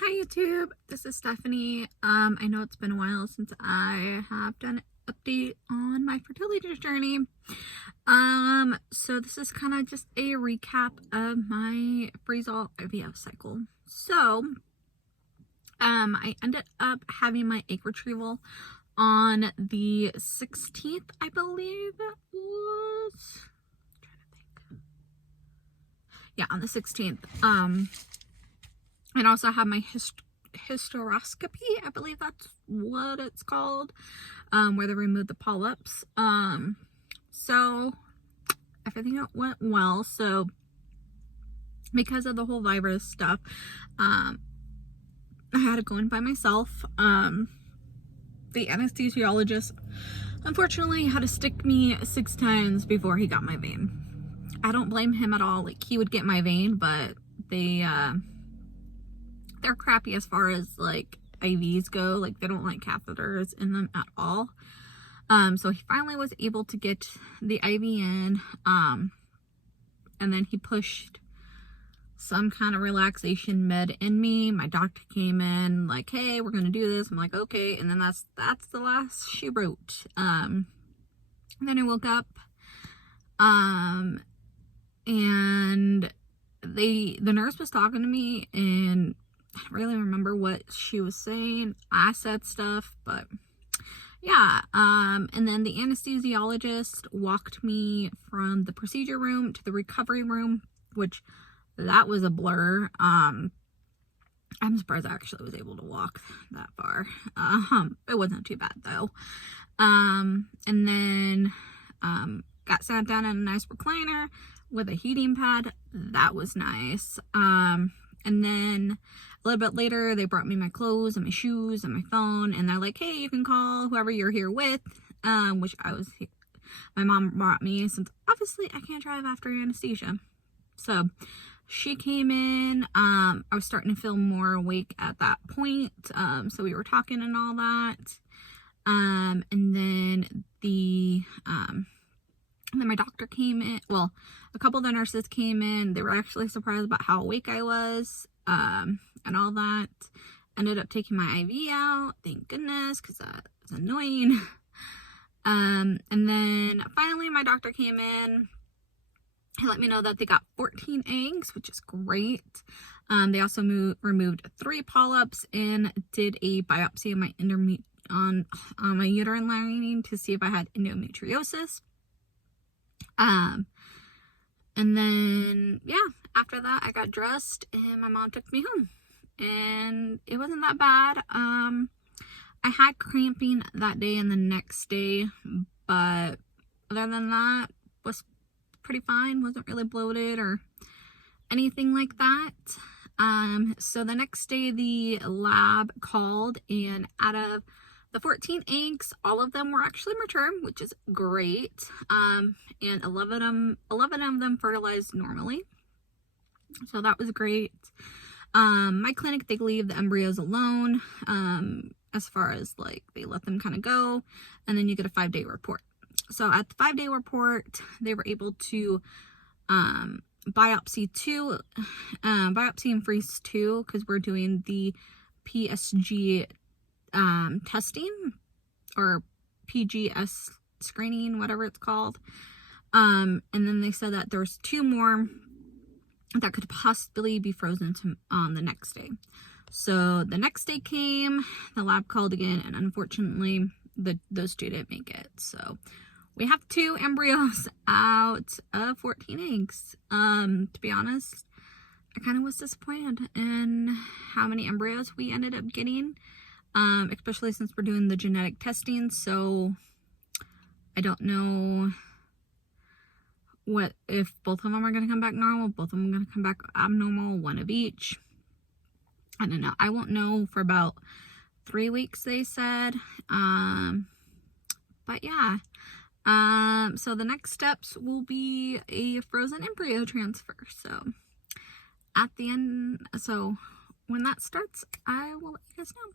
Hi YouTube, this is Stephanie. I know it's been a while since I have done an update on my fertility journey. So this is kind of just a recap of my Retrieval IVF cycle. So, I ended up having my egg retrieval on the 16th, I believe it was. I'm trying to think. Yeah, on the 16th. And also have my hysteroscopy, I believe that's what it's called, where they remove the polyps. So everything went well. So because of the whole virus stuff, I had to go in by myself. The anesthesiologist unfortunately had to stick me 6 times before he got my vein. I don't blame him at all. Like, he would get my vein, but they're crappy as far as like IVs go. Like, they don't like catheters in them at all. So he finally was able to get the IV in, and then he pushed some kind of relaxation med in me. My doctor came in like, hey, we're gonna do this. I'm like, okay. And then that's the last she wrote. And then I woke up, and the nurse was talking to me, and I don't really remember what she was saying. I said stuff, but yeah. And then the anesthesiologist walked me from the procedure room to the recovery room, which that was a blur. I'm surprised I actually was able to walk that far. It wasn't too bad though. And then got sat down in a nice recliner with a heating pad. That was nice. And then a little bit later, they brought me my clothes and my shoes and my phone, and they're like, hey, you can call whoever you're here with, which my mom brought me, since obviously I can't drive after anesthesia. So she came in. I was starting to feel more awake at that point. So we were talking and all that. And then my doctor came in. Well, a couple of the nurses came in. They were actually surprised about how awake I was, and all that. Ended up taking my IV out, thank goodness, because that was annoying. And then finally my doctor came in and let me know that they got 14 eggs, which is great. They also removed 3 polyps and did a biopsy of my on my uterine lining to see if I had endometriosis. And then, yeah, after that, I got dressed and my mom took me home, and it wasn't that bad. I had cramping that day and the next day, but other than that, was pretty fine. Wasn't really bloated or anything like that. So the next day, the lab called, and out of the 14 eggs, all of them were actually mature, which is great. And 11 of them fertilized normally. So that was great. My clinic, they leave the embryos alone, as far as like they let them kind of go, and then you get a 5-day report. So at the 5-day report, they were able to biopsy and freeze 2, because we're doing the PSG testing, or PGS screening, whatever it's called. And then they said that there's 2 more that could possibly be frozen to the next day. So the next day came, the lab called again, and unfortunately those 2 didn't make it. So we have 2 embryos out of 14 eggs. To be honest, I kind of was disappointed in how many embryos we ended up getting. Especially since we're doing the genetic testing, so I don't know what if both of them are going to come back normal, both of them are going to come back abnormal, 1 of each. I don't know. I won't know for about 3 weeks, they said. But yeah. So the next steps will be a frozen embryo transfer. So at the end, so when that starts, I will let you guys know.